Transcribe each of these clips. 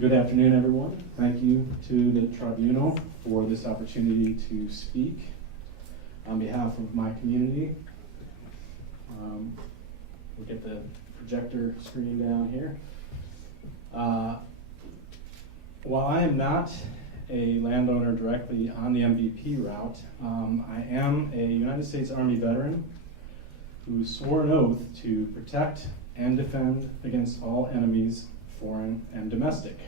Good afternoon, everyone. Thank you to the tribunal for this opportunity to speak on behalf of my community. We'll get the projector screen down here. While I am not a landowner directly on the MVP route, I am a United States Army veteran who swore an oath to protect and defend against all enemies, foreign and domestic.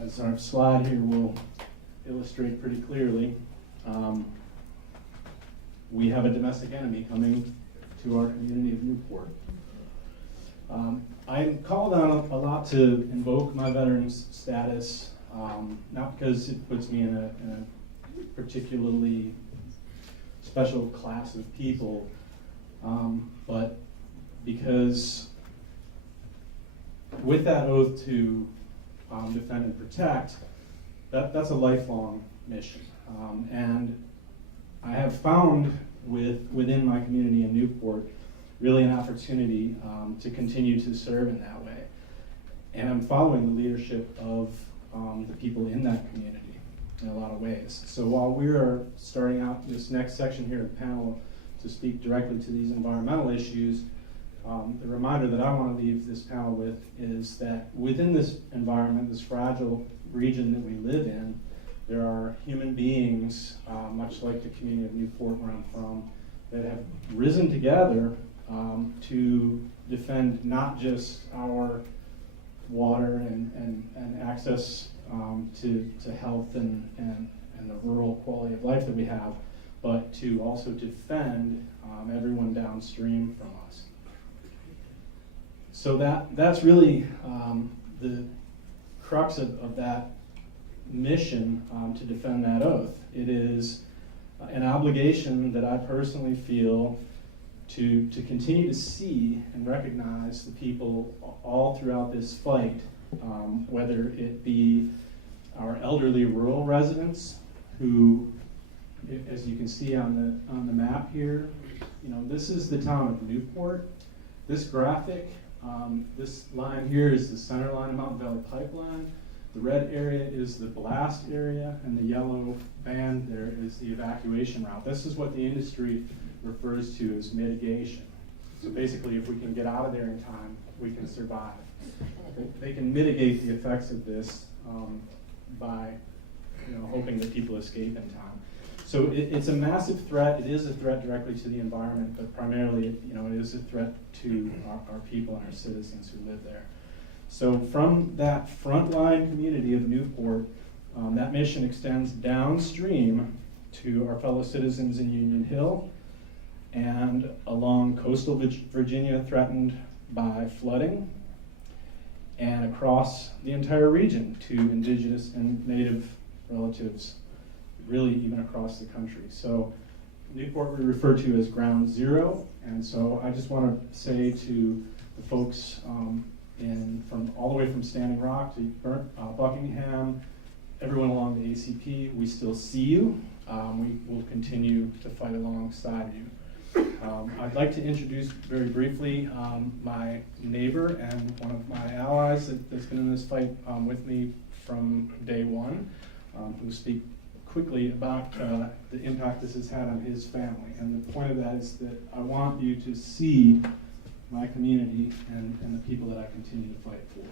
As our slide here will illustrate pretty clearly, we have a domestic enemy coming to our community of Newport. I'm called on a lot to invoke my veteran's status, not because it puts me in a particularly special class of people, but because with that oath to defend and protect, that's a lifelong mission. And I have found within my community in Newport really an opportunity to continue to serve in that way. And I'm following the leadership of the people in that community in a lot of ways. So while we are starting out this next section here of the panel to speak directly to these environmental issues, the reminder that I want to leave this panel with is that within this environment, this fragile region that we live in, there are human beings, much like the community of Newport where I'm from, that have risen together to defend not just our water and access to health and the rural quality of life that we have, but to also defend everyone downstream from us. So that's really the crux of that mission to defend that oath. It is an obligation that I personally feel to continue to see and recognize the people all throughout this fight, whether it be our elderly rural residents who, as you can see on the map here, this is the town of Newport. This graphic, this line here is the center line of Mountain Valley Pipeline. The red area is the blast area, and the yellow band there is the evacuation route. This is what the industry refers to as mitigation. So basically, if we can get out of there in time, we can survive. They can mitigate the effects of this by hoping that people escape in time. So it's a massive threat. It is a threat directly to the environment, but primarily it is a threat to our people and our citizens who live there. So from that frontline community of Newport, that mission extends downstream to our fellow citizens in Union Hill and along coastal Virginia threatened by flooding, and across the entire region to indigenous and native relatives, really even across the country. So Newport we refer to as Ground Zero, and so I just want to say to the folks from all the way from Standing Rock to Buckingham, everyone along the ACP, we still see you. We will continue to fight alongside you. I'd like to introduce very briefly my neighbor and one of my allies that's been in this fight with me from day one, who will speak quickly about the impact this has had on his family. And the point of that is that I want you to see my community and the people that I continue to fight for.